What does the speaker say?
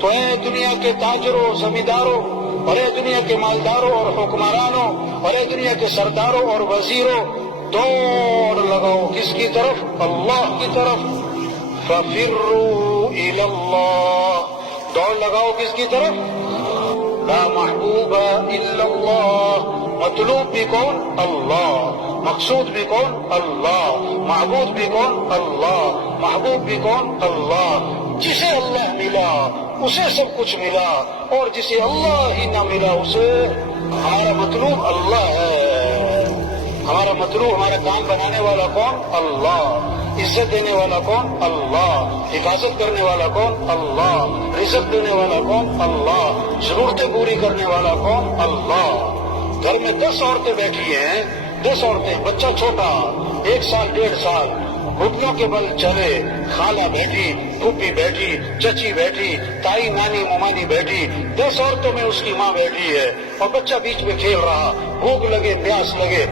تو اے دنیا کے تاجروں زمینداروں اور اے دنیا کے مالداروں اور حکمرانوں اور اے دنیا کے سرداروں اور وزیروں، دوڑ لگاؤ کس کی طرف؟ اللہ کی طرف۔ فَفِرُّوا إِلَى اللَّهِ، دوڑ لگاؤ کس کی طرف؟ لا محبوب الا اللہ، مطلوب بھی کون؟ اللہ، مقصود بھی کون؟ اللہ، معبود بھی کون؟ اللہ، محبوب بھی کون؟ اللہ۔ جسے اللہ ملا اسے سب کچھ ملا، اور جسے اللہ ہی نہ ملا اسے، ہمارا مطلوب اللہ ہے، ہمارا مطلوب، ہمارا کام بنانے والا کون؟ اللہ، عزت دینے والا کون؟ اللہ، حفاظت کرنے والا کون؟ اللہ، رزق دینے والا کون؟ اللہ، ضرورتیں پوری کرنے والا کون؟ اللہ۔ گھر میں 10 عورتیں بیٹھی ہیں، 10 عورتیں، بچہ چھوٹا 1 سال 1.5 سال، گھٹنوں کے بل چلے، خالہ بیٹھی، پھوپھی بیٹھی، چچی بیٹھی، تائی نانی ممانی بیٹھی، 10 عورتوں میں اس کی ماں بیٹھی ہے، اور بچہ بیچ میں کھیل رہا، بھوک لگے پیاس لگے